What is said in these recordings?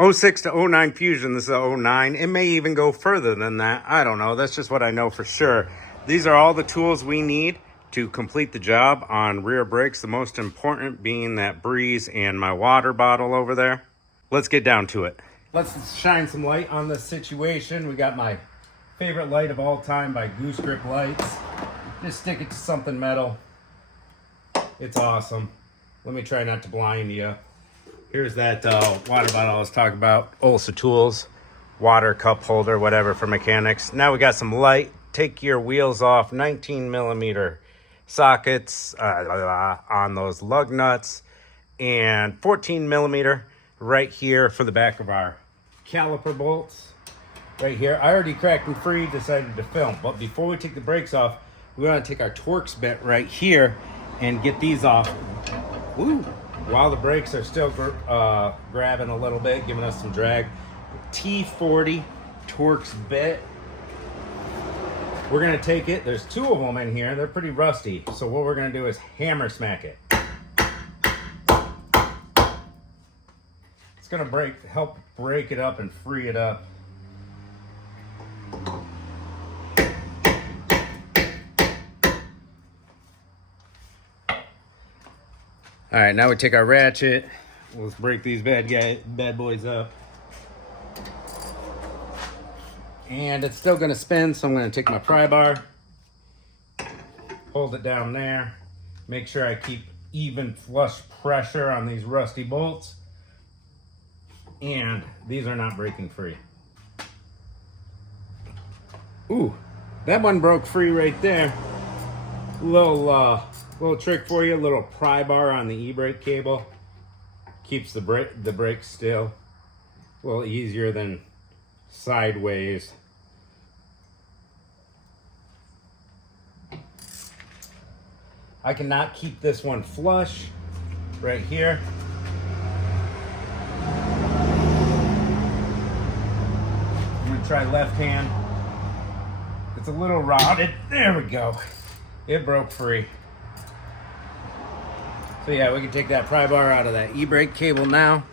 '06 to '09 Fusion. This is a '09. It may even go further than that. I don't know. That's just what I know for sure. These are all the tools we need to complete the job on rear brakes. The most important being that breeze and my water bottle over there. Let's get down to it. Let's shine some light on this situation. We got my favorite light of all time by Goose Grip Lights. Just stick it to something metal. It's awesome. Let me try not to blind you. Here's that water bottle I was talking about. Olsa Tools, water cup holder, whatever for mechanics. Now we got some light. Take your wheels off 19 millimeter sockets on those lug nuts, and 14 millimeter right here for the back of our caliper bolts. Right here. I already cracked them free, decided to film. But before we take the brakes off, we want to take our Torx bit right here and get these off. Woo! While the brakes are still grabbing a little bit, giving us some drag. T40 Torx bit. We're going to take it. There's two of them in here. They're pretty rusty. So what we're going to do is hammer smack it. It's going to help break it up and free it up. All right, now we take our ratchet. Let's break these bad boys up. And it's still gonna spin, so I'm gonna take my pry bar, hold it down there, make sure I keep even flush pressure on these rusty bolts. And these are not breaking free. Ooh, that one broke free right there. Little trick for you, a little pry bar on the e-brake cable. Keeps the brake still. A little easier than sideways. I cannot keep this one flush right here. I'm gonna try left hand. It's a little rotted. There we go. It broke free. So yeah, we can take that pry bar out of that e-brake cable now.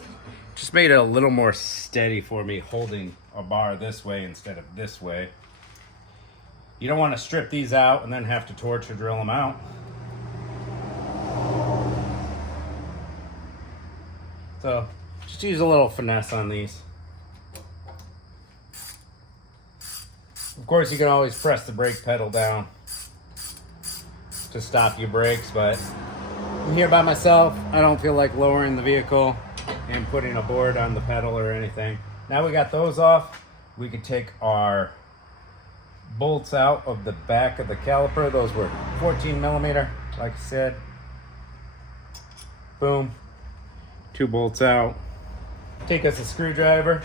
Just made it a little more steady for me holding a bar this way instead of this way. You don't want to strip these out and then have to torch or drill them out. So just use a little finesse on these. Of course, you can always press the brake pedal down to stop your brakes, but I'm here by myself. I don't feel like lowering the vehicle and putting a board on the pedal or anything. Now we got those off, we could take our bolts out of the back of the caliper. Those were 14 millimeter, like I said. Boom. 2 bolts out. Take us a screwdriver,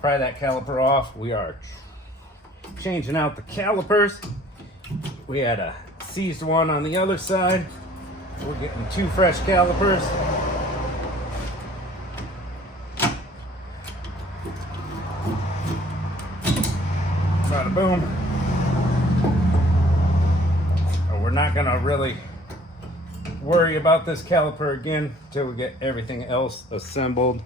pry that caliper off. We are changing out the calipers. We had a seized one on the other side. We're getting 2 fresh calipers. Bada boom. We're not gonna really worry about this caliper again until we get everything else assembled.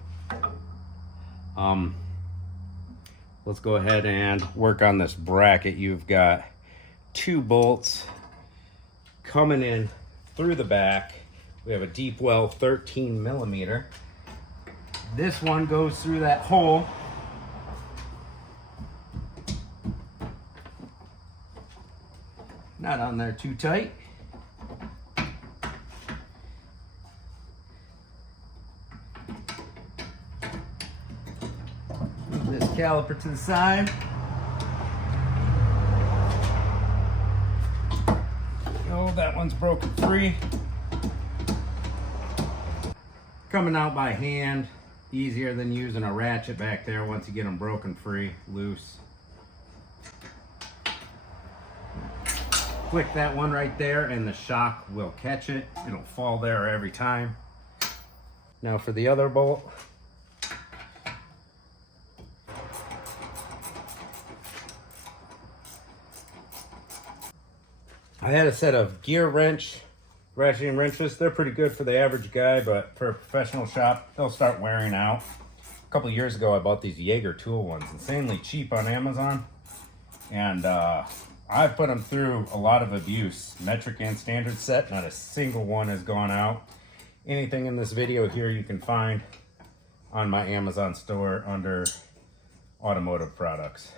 Let's go ahead and work on this bracket. You've got 2 bolts coming in through the back. We have a deep well 13 millimeter. This one goes through that hole. Not on there too tight. Move this caliper to the side. Oh, that one's broken free. Coming out by hand, easier than using a ratchet back there once you get them broken free, loose. Flick that one right there and the shock will catch it. It'll fall there every time. Now for the other bolt. I had a set of gear ratcheting wrenches. They're pretty good for the average guy, but for a professional shop, they'll start wearing out. couple years ago I bought these Jaeger tool ones, insanely cheap on Amazon, and I put them through a lot of abuse, metric and standard set. Not a single one has gone out. Anything in this video here you can find on my Amazon store under automotive products.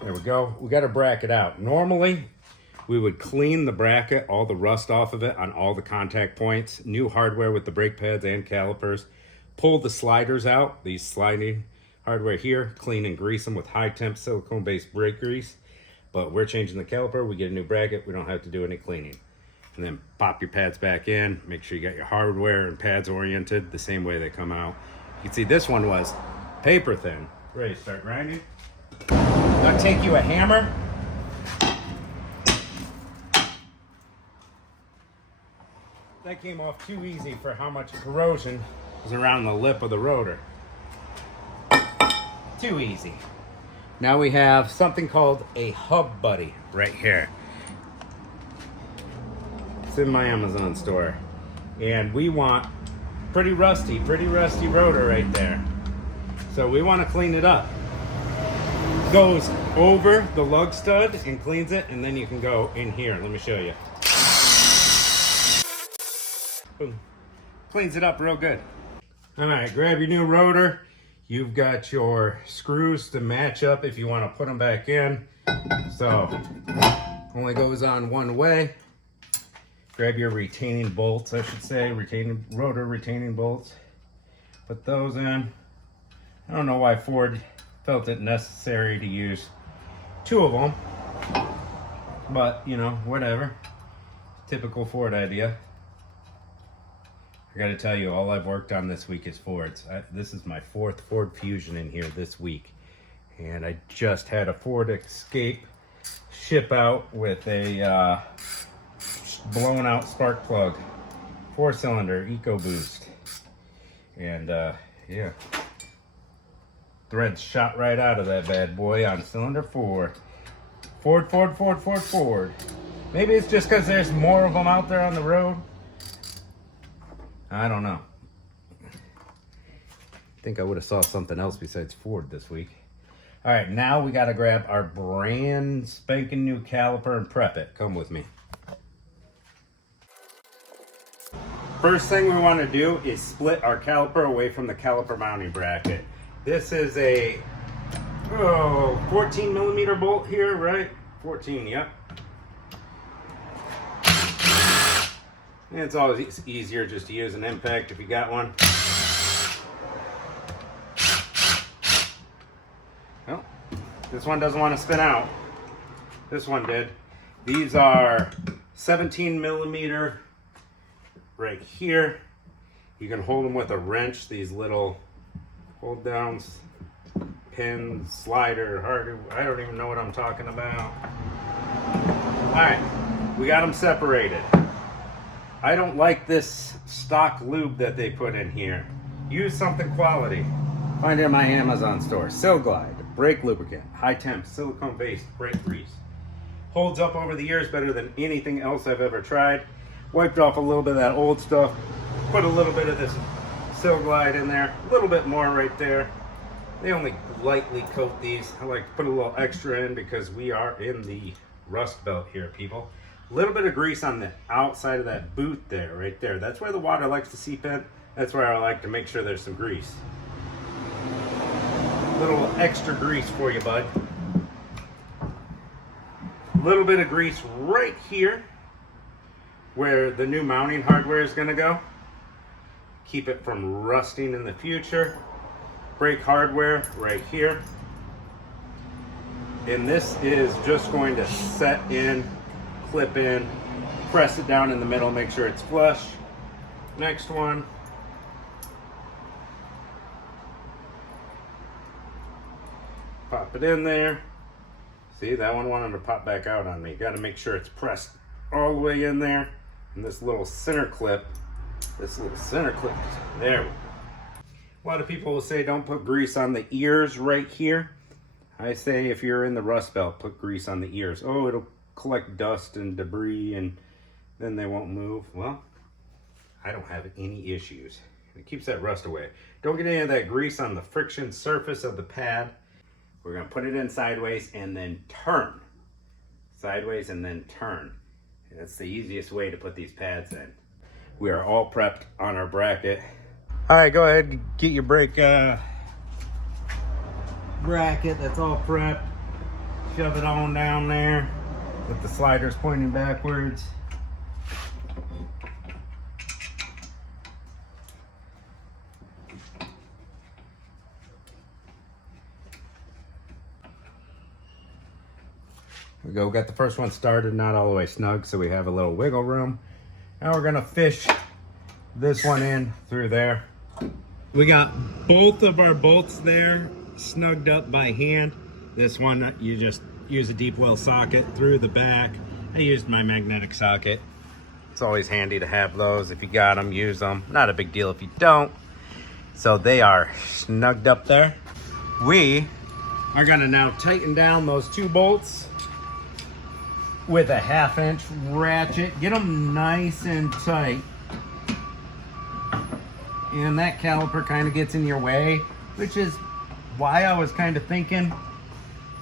There we go. We got to bracket out. Normally we would clean the bracket, all the rust off of it on all the contact points, new hardware with the brake pads and calipers, pull the sliders out, these sliding hardware here, clean and grease them with high temp silicone based brake grease. But we're changing the caliper, we get a new bracket, we don't have to do any cleaning. And then pop your pads back in, make sure you got your hardware and pads oriented the same way they come out. You can see this one was paper thin. Ready to start grinding. Now take you a hammer. That came off too easy for how much corrosion was around the lip of the rotor. Too easy. Now we have something called a hub buddy right here. It's in my Amazon store. And we want pretty rusty rotor right there. So we want to clean it up. Goes over the lug stud and cleans it, and then you can go in here. Let me show you. Boom. Cleans it up real good. All right, grab your new rotor. You've got your screws to match up if you want to put them back in. So, only goes on one way. Grab your retaining bolts, I should say, rotor retaining bolts. Put those in. I don't know why Ford felt it necessary to use two of them, but you know, whatever. Typical Ford idea. I gotta tell you, all I've worked on this week is Fords. This is my fourth Ford Fusion in here this week. And I just had a Ford Escape ship out with a blown out spark plug. 4-cylinder EcoBoost. And yeah. Threads shot right out of that bad boy on cylinder 4. Ford. Maybe it's just because there's more of them out there on the road. I don't know. I think I would have saw something else besides Ford this week. All right, now we got to grab our brand spanking new caliper and prep it. Come with me. First thing we want to do is split our caliper away from the caliper mounting bracket. This is a 14 millimeter bolt here, right? 14, yep. And it's always easier just to use an impact if you got one. Well, this one doesn't want to spin out. This one did. These are 17 millimeter right here. You can hold them with a wrench, these little hold downs, pin, slider, harder. I don't even know what I'm talking about. All right, we got them separated. I don't like this stock lube that they put in here. Use something quality. Find it in my Amazon store. Silglide, brake lubricant, high temp, silicone based brake grease. Holds up over the years better than anything else I've ever tried. Wiped off a little bit of that old stuff. Put a little bit of this Silglide in there. A little bit more right there. They only lightly coat these. I like to put a little extra in because we are in the rust belt here, people. A little bit of grease on the outside of that boot there, right there. That's where the water likes to seep in. That's where I like to make sure there's some grease. A little extra grease for you, bud. A little bit of grease right here where the new mounting hardware is going to go. Keep it from rusting in the future. Brake hardware right here. And this is just going to set in, clip in, press it down in the middle, make sure it's flush. Next one. Pop it in there. See, that one wanted to pop back out on me. Got to make sure it's pressed all the way in there. And this little center clip, there we go. A lot of people will say don't put grease on the ears right here. I say if you're in the rust belt, put grease on the ears. Oh, it'll collect dust and debris and then they won't move. Well, I don't have any issues. It keeps that rust away. Don't get any of that grease on the friction surface of the pad. We're gonna put it in sideways and then turn. Sideways and then turn. That's the easiest way to put these pads in. We are all prepped on our bracket. All right, go ahead and get your brake bracket. That's all prepped. Shove it on down there with the sliders pointing backwards. We go, got the first one started, not all the way snug, so we have a little wiggle room. Now we're gonna fish this one in through there. We got both of our bolts there snugged up by hand. This one, you just use a deep well socket through the back. I used my magnetic socket. It's always handy to have those. If you got them, use them. Not a big deal if you don't. So they are snugged up there. We are gonna now tighten down those two bolts with a 1/2 inch ratchet. Get them nice and tight. And that caliper kind of gets in your way, which is why I was kind of thinking,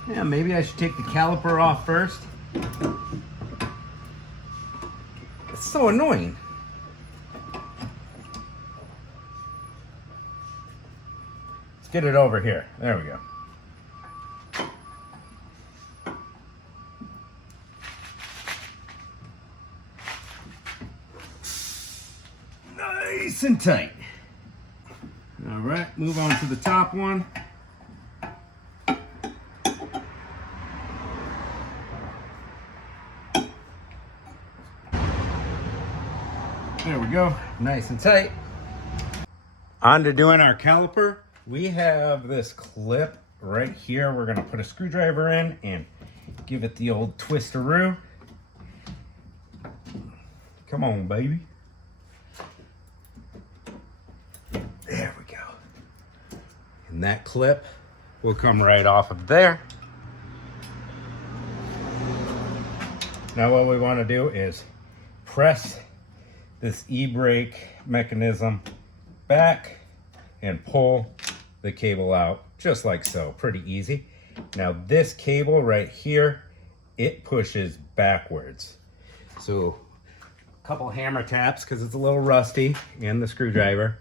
yeah, maybe I should take the caliper off first. It's so annoying. Let's get it over here. There we go. Nice and tight. All right, move on to the top one. There we go, nice and tight. On to doing our caliper. We have this clip right here. We're gonna put a screwdriver in and give it the old twisteroo. Come on, baby. There we go. And that clip will come right off of there. Now what we want to do is press this e-brake mechanism back and pull the cable out just like so. Pretty easy. Now this cable right here, it pushes backwards. So a couple hammer taps because it's a little rusty, and the screwdriver.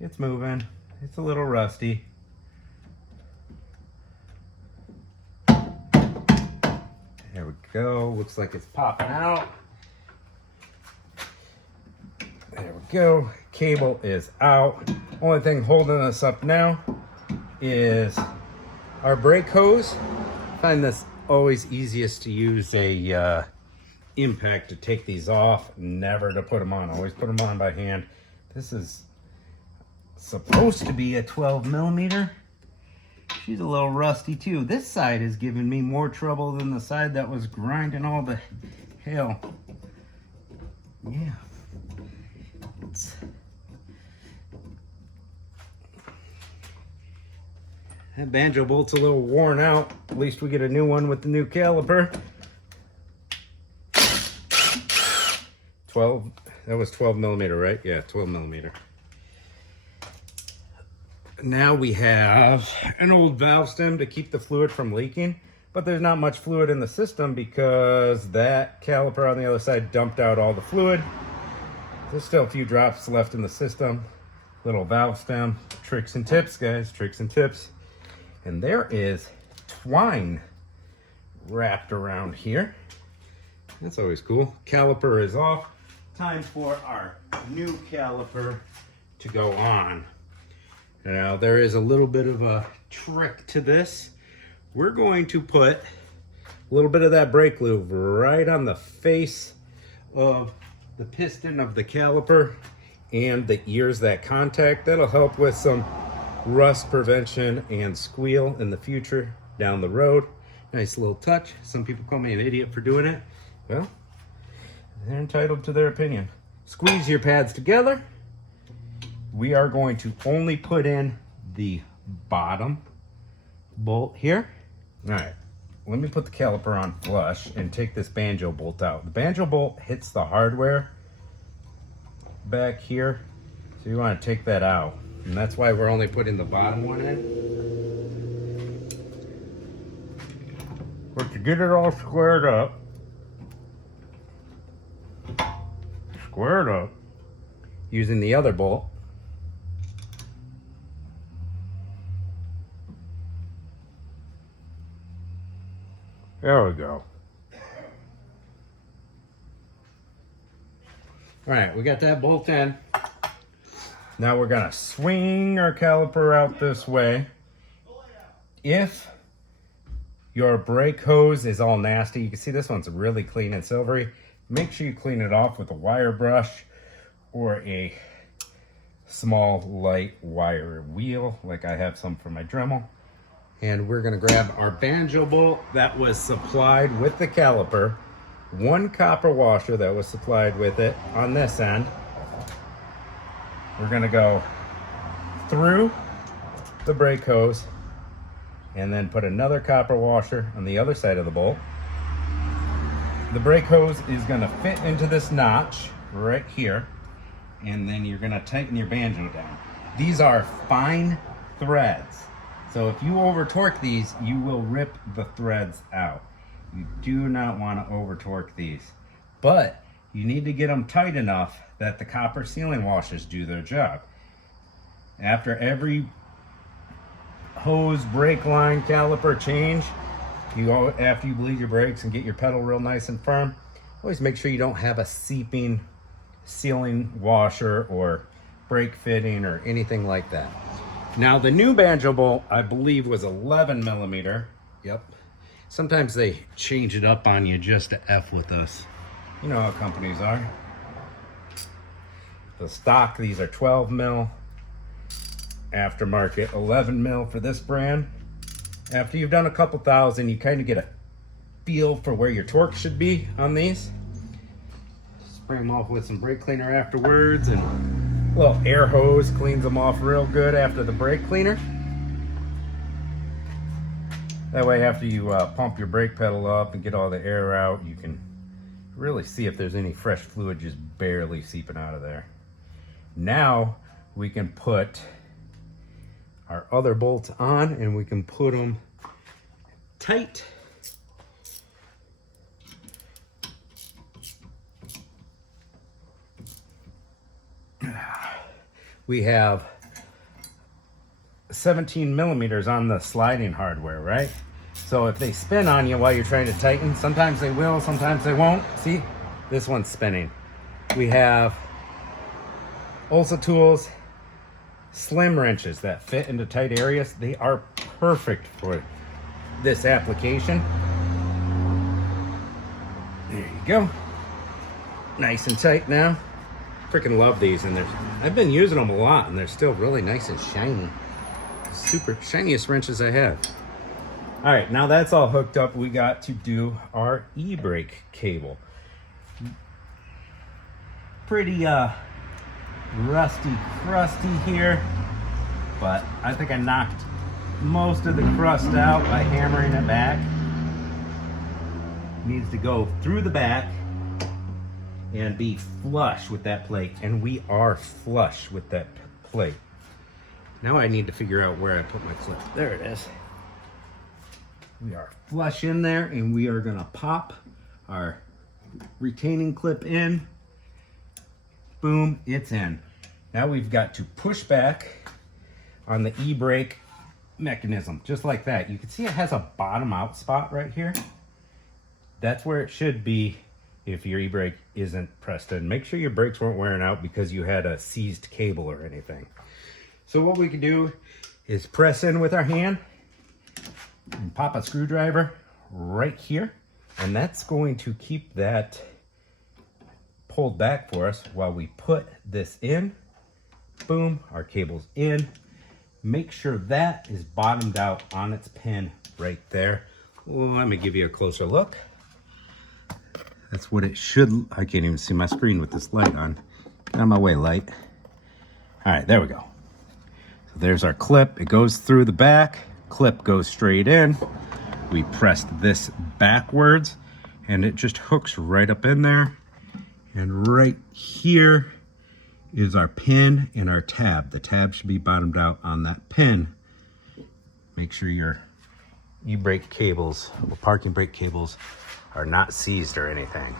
It's moving. It's a little rusty. There we go. Looks like it's popping out. There we go. Cable is out. Only thing holding us up now is our brake hose. I find this always easiest to use a impact to take these off, never to put them on. Always put them on by hand. This is supposed to be a 12 millimeter. She's a little rusty too. This side is giving me more trouble than the side that was grinding all the hell. Yeah. That banjo bolt's a little worn out. At least we get a new one with the new caliper. 12, that was 12 millimeter, right? Yeah, 12 millimeter. Now we have an old valve stem to keep the fluid from leaking, but there's not much fluid in the system because that caliper on the other side dumped out all the fluid. There's still a few drops left in the system. Little valve stem, tricks and tips, guys, tricks and tips. And there is twine wrapped around here. That's always cool. Caliper is off. Time for our new caliper to go on. Now there is a little bit of a trick to this. We're going to put a little bit of that brake lube right on the face of the piston of the caliper and the ears that contact. That'll help with some rust prevention and squeal in the future down the road. Nice little touch. Some people call me an idiot for doing it. Well, they're entitled to their opinion. Squeeze your pads together. We are going to only put in the bottom bolt here. All right, let me put the caliper on flush and take this banjo bolt out. The banjo bolt hits the hardware back here, so you want to take that out. And that's why we're only putting the bottom one in. But to get it all squared up, using the other bolt, there we go. All right, we got that bolt in. Now we're gonna swing our caliper out this way. If your brake hose is all nasty, you can see this one's really clean and silvery. Make sure you clean it off with a wire brush or a small light wire wheel, like I have some for my Dremel. And we're gonna grab our banjo bolt that was supplied with the caliper, one copper washer that was supplied with it on this end. We're gonna go through the brake hose and then put another copper washer on the other side of the bolt. The brake hose is gonna fit into this notch right here, and then you're gonna tighten your banjo down. These are fine threads, so if you over torque these, you will rip the threads out. You do not want to over torque these, but you need to get them tight enough that the copper sealing washers do their job. After every hose, brake line, caliper change, after you bleed your brakes and get your pedal real nice and firm, always make sure you don't have a seeping sealing washer or brake fitting or anything like that. Now the new banjo bolt, I believe, was 11 millimeter. Yep. Sometimes they change it up on you just to F with us. You know how companies are. The stock, these are 12 mil. Aftermarket, 11 mil for this brand. After you've done a couple thousand, you kind of get a feel for where your torque should be on these. Spray them off with some brake cleaner afterwards, and a little air hose cleans them off real good after the brake cleaner. That way, after you pump your brake pedal up and get all the air out, you can really see if there's any fresh fluid just barely seeping out of there. Now we can put our other bolts on, and we can put them tight. We have 17 millimeters on the sliding hardware, right? So if they spin on you while you're trying to tighten, sometimes they will, sometimes they won't. See, this one's spinning. We have also tools, slim wrenches that fit into tight areas. They are perfect for this application. There you go. Nice and tight now. Freaking love these, and I've been using them a lot, and they're still really nice and shiny. Super shiniest wrenches I have. All right, now that's all hooked up, we got to do our e-brake cable. Pretty rusty crusty here, but I think I knocked most of the crust out by hammering it back. It needs to go through the back and be flush with that plate, and we are flush with that plate. Now I need to figure out where I put my clip. There it is. We are flush in there, and we are gonna pop our retaining clip in. Boom, it's in. Now we've got to push back on the e-brake mechanism, just like that. You can see it has a bottom out spot right here. That's where it should be if your e-brake isn't pressed in. Make sure your brakes weren't wearing out because you had a seized cable or anything. So what we can do is press in with our hand and pop a screwdriver right here, and that's going to keep that pulled back for us while we put this in. Boom, our cable's in. Make sure that is bottomed out on its pin right there. Well, let me give you a closer look. That's what it should. I can't even see my screen with this light on. Get out of my way, light. All right, there we go. So there's our clip. It goes through the back. Clip goes straight in. we pressed this backwards and it just hooks right up in there. And right here is our pin and our tab. The tab should be bottomed out on that pin. Make sure your e-brake cables, or parking brake cables, are not seized or anything.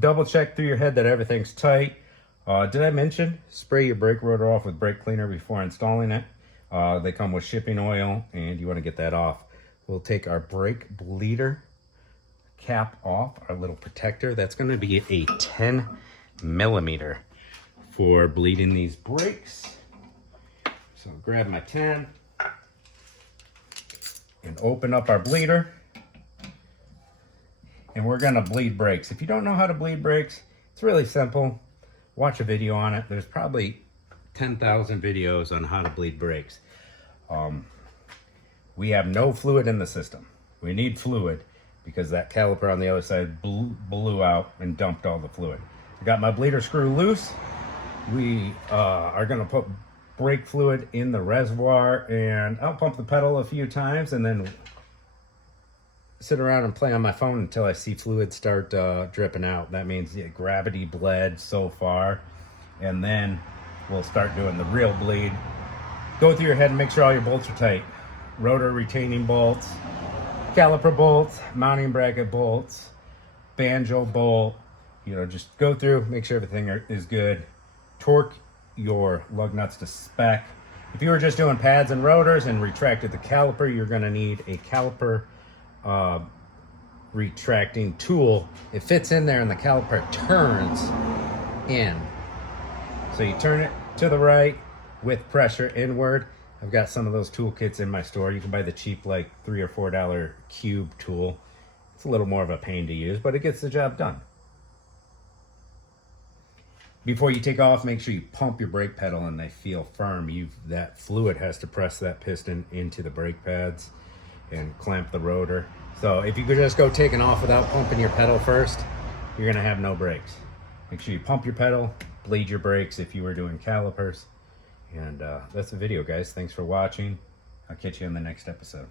Double check through your head that everything's tight. Did I mention spray your brake rotor off with brake cleaner before installing it? They come with shipping oil and you want to get that off. We'll take our brake bleeder cap off, our little protector. That's going to be a 10 millimeter for bleeding these brakes. So grab my 10 and open up our bleeder. And we're going to bleed brakes. If you don't know how to bleed brakes, it's really simple. Watch a video on it. There's probably 10,000 videos on how to bleed brakes. We have no fluid in the system. We need fluid because that caliper on the other side blew out and dumped all the fluid. I got my bleeder screw loose. We are going to put brake fluid in the reservoir, and I'll pump the pedal a few times and then sit around and play on my phone until I see fluid start dripping out. That means gravity bled so far, and then we'll start doing the real bleed. Go through your head and make sure all your bolts are tight. Rotor retaining bolts, caliper bolts, mounting bracket bolts, banjo bolt. You know, just go through, make sure everything is good. Torque your lug nuts to spec. If you were just doing pads and rotors and retracted the caliper, you're going to need a caliper retracting tool. It fits in there and the caliper turns in. So you turn it to the right with pressure inward. I've got some of those tool kits in my store. You can buy the cheap like $3 or $4 cube tool. It's a little more of a pain to use, but it gets the job done. Before you take off, make sure you pump your brake pedal and they feel firm. That fluid has to press that piston into the brake pads and clamp the rotor. So if you could just go taking off without pumping your pedal first, you're gonna have no brakes. Make sure you pump your pedal, bleed your brakes if you were doing calipers. And that's the video, guys. Thanks for watching. I'll catch you in the next episode.